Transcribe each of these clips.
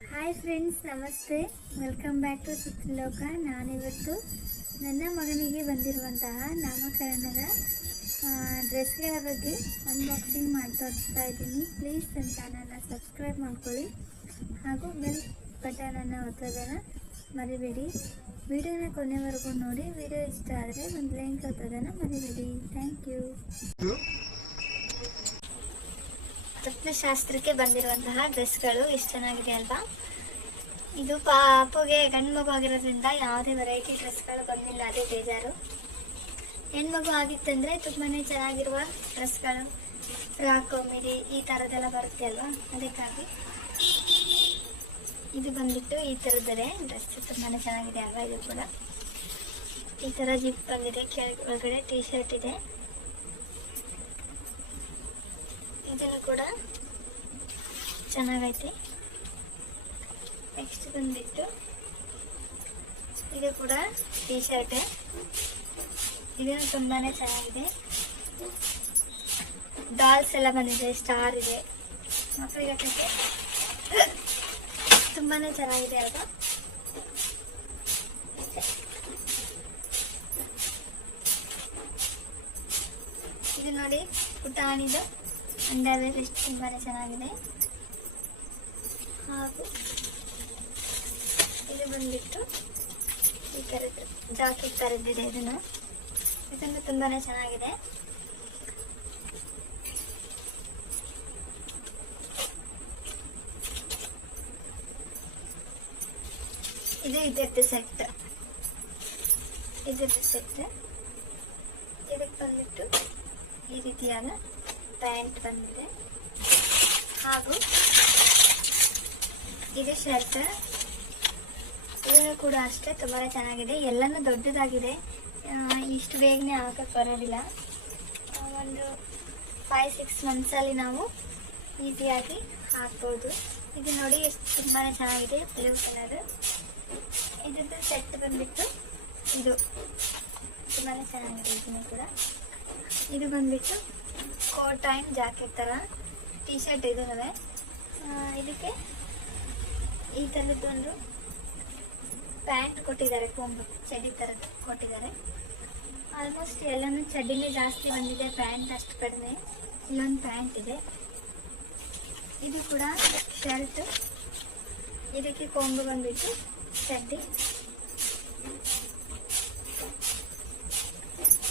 Hi friends ನಮಸ್ತೆ. Welcome back to Suttaloka ನಾನಿವತ್ತು ನನ್ನ ಮಗನಿಗೆ ಬಂದಿರುವಂತಹ ನಾಮಕರಣದ ಡ್ರೆಸ್ಗಳ ಬಗ್ಗೆ ಅನ್ಬಾಕ್ಸಿಂಗ್ ಮಾಡ್ತಾ ಇದ್ದೀನಿ. ಪ್ಲೀಸ್ ನನ್ನ ಚಾನಲ್ನ ಸಬ್ಸ್ಕ್ರೈಬ್ ಮಾಡ್ಕೊಳ್ಳಿ. ಹಾಗೂ ಬೆಲ್ ಬಟನನ್ನು ಒತ್ತೋದನ್ನು ಮರಿಬೇಡಿ. ವಿಡಿಯೋನ ಕೊನೆವರೆಗೂ ನೋಡಿ. ವಿಡಿಯೋ ಇಷ್ಟ ಆದರೆ ಒಂದು ಲೈಕ್ ಒತ್ತೋದನ್ನು ಮರಿಬೇಡಿ. ಥ್ಯಾಂಕ್ ಯು ತತ್ವಶಾಸ್ತ್ರಕ್ಕೆ ಬಂದಿರುವಂತಹ ಡ್ರೆಸ್ಗಳು ಎಷ್ಟು ಚೆನ್ನಾಗಿದೆ ಅಲ್ವಾ? ಇದು ಪಾಪುಗೆ ಗಂಡು ಮಗು ಆಗಿರೋದ್ರಿಂದ ಯಾವುದೇ ವೆರೈಟಿ ಡ್ರೆಸ್ಗಳು ಬಂದಿಲ್ಲ, ಅದೇ ಬೇಜಾರು. ಹೆಣ್ಮಗು ಆಗಿತ್ತಂದ್ರೆ ತುಂಬಾನೇ ಚೆನ್ನಾಗಿರುವ ಡ್ರೆಸ್ಗಳು. ಫ್ರಾಕು, ಮಿಡಿ, ಈ ಥರದ್ದೆಲ್ಲ ಬರುತ್ತೆ ಅಲ್ವಾ? ಅದಕ್ಕಾಗಿ ಇದು ಬಂದ್ಬಿಟ್ಟು ಈ ಥರದ್ದೇ ಡ್ರೆಸ್. ತುಂಬಾನೇ ಚೆನ್ನಾಗಿದೆ ಅಲ್ವಾ ಇದು ಕೂಡ? ಈ ಥರ ಜಿಪ್ ಬಂದಿದೆ ಕೆಳಗಡೆ ಒಳಗಡೆ ಟೀ ಶರ್ಟ್ ಇದೆ. ಇದನ್ನು ಕೂಡ ಚೆನ್ನಾಗೈತೆ. ನೆಕ್ಸ್ಟ್ ಬಂದ್ಬಿಟ್ಟು ಇದು ಕೂಡ ಟೀ ಶರ್ಟ್ ಇದನ್ನು ತುಂಬಾನೇ ಚೆನ್ನಾಗಿದೆ. ಡಾಲ್ಸ್ ಎಲ್ಲ ಬಂದಿದೆ ಸ್ಟಾರ್ ಇದೆ. ಮಕ್ಕಳಿಗೆ ತುಂಬಾನೇ ಚೆನ್ನಾಗಿದೆ ಅದು ಇದು ನೋಡಿ ಪುಟಾಣಿದು ಅಂಡರ್ವೇರ್ ಎಷ್ಟು ತುಂಬಾ ಚೆನ್ನಾಗಿದೆ. ಹಾಗೂ ಇದು ಬಂದ್ಬಿಟ್ಟು ಈ ಥರದ್ದು ಜಾಕೆಟ್ ಥರದ್ದಿದೆ ಇದನ್ನು. ಇದನ್ನು ತುಂಬಾನೇ ಚೆನ್ನಾಗಿದೆ. ಇದು ಇದಕ್ಕೆ ಸೆಟ್ ಇದಕ್ಕೆ ಸೆಟ್ ಇದಕ್ಕೆ ಬಂದ್ಬಿಟ್ಟು ಈ ರೀತಿಯಾದ ಪ್ಯಾಂಟ್ ಬಂದಿದೆ. ಹಾಗೂ ಇದು ಶರ್ಟ್. ಇದನ್ನು ಕೂಡ ಅಷ್ಟೇ, ತುಂಬಾ ಚೆನ್ನಾಗಿದೆ. ಎಲ್ಲನೂ ದೊಡ್ಡದಾಗಿದೆ. ಇಷ್ಟು ಬೇಗನೆ ಹಾಕಕ್ಕೆ ಬರೋದಿಲ್ಲ. ಒಂದು ಫೈವ್ ಸಿಕ್ಸ್ ಮಂತ್ಸಲ್ಲಿ ನಾವು ಈಸಿಯಾಗಿ ಹಾಕ್ಬೋದು. ಇದು ನೋಡಿ ಎಷ್ಟು ತುಂಬಾ ಚೆನ್ನಾಗಿದೆ ಬ್ಲೂ ಕಲರ್ ಇದ್ರದ್ದು ಸೆಟ್ ಬಂದ್ಬಿಟ್ಟು ಇದು. ತುಂಬಾ ಚೆನ್ನಾಗಿದೆ, ಇದನ್ನು ಕೂಡ. ಇದು ಬಂದ್ಬಿಟ್ಟು ಕೋಟ್ ಟೈಮ್ ಜಾಕೆಟ್ ಥರ. ಟೀ ಶರ್ಟ್ ಇದನ್ನವೆ ಇದಕ್ಕೆ ಈ ಥರದ್ದು ಒಂದು ಪ್ಯಾಂಟ್ ಕೊಟ್ಟಿದ್ದಾರೆ, ಕೊಂಬು, ಚಡ್ಡಿ ಥರದ್ದು ಕೊಟ್ಟಿದ್ದಾರೆ. ಆಲ್ಮೋಸ್ಟ್ ಎಲ್ಲನೂ ಚಡ್ಡಿನೇ ಜಾಸ್ತಿ ಬಂದಿದೆ, ಪ್ಯಾಂಟ್ ಅಷ್ಟು ಕಡಿಮೆ. ಇಲ್ಲೊಂದು ಪ್ಯಾಂಟ್ ಇದೆ. ಇದು ಕೂಡ ಶರ್ಟ್. ಇದಕ್ಕೆ ಕೊಂಬು ಬಂದ್ಬಿಟ್ಟು ಚಡ್ಡಿ.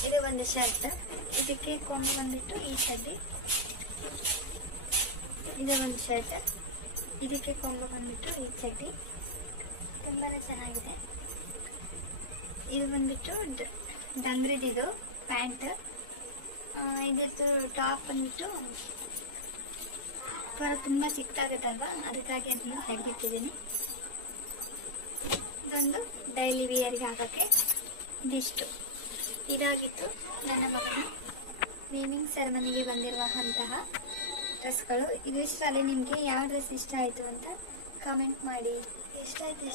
ಇದು ಒಂದು ಶರ್ಟ್. ಇದಕ್ಕೆ ಕೊಂಬು ಬಂದ್ಬಿಟ್ಟು ಈ ಚಡ್ಡಿ ಇದು ಒಂದು ಶರ್ಟ್. ಇದಕ್ಕೆ ಕೊಂಬು ಬಂದ್ಬಿಟ್ಟು ಈ ಚಡ್ಡಿ ತುಂಬಾ ಚೆನ್ನಾಗಿದೆ. ಇದು ಬಂದ್ಬಿಟ್ಟು ಡಂಗ್ರಿದಿದು, ಪ್ಯಾಂಟ್. ಇದ್ರದ್ದು ಟಾಪ್ ಬಂದ್ಬಿಟ್ಟು ಪರ ತುಂಬ ಚಿಕ್ಕದಾಗುತ್ತಲ್ವಾ ಅದಕ್ಕಾಗಿ ಅದನ್ನು ತೆಗೆದಿಟ್ಟಿದ್ದೀನಿ. ಇದೊಂದು ಡೈಲಿ ವಿಯರ್ಗೆ ಹಾಕೋಕ್ಕೆ ಇದಿಷ್ಟು. ಇದಾಗಿತ್ತು ನನ್ನ ಮಗನ. ನೇಮಿಂಗ್ ಸೆರೆಮನಿಗೆ ಬಂದಿರುವಂತಹ ಡ್ರೆಸ್ಗಳು. ಇದಿಷ್ಟರಲ್ಲಿ ನಿಮಗೆ ಯಾವ ಡ್ರೆಸ್ ಇಷ್ಟ ಆಯಿತು ಅಂತ ಕಾಮೆಂಟ್ ಮಾಡಿ. ಎಷ್ಟಾಯ್ತು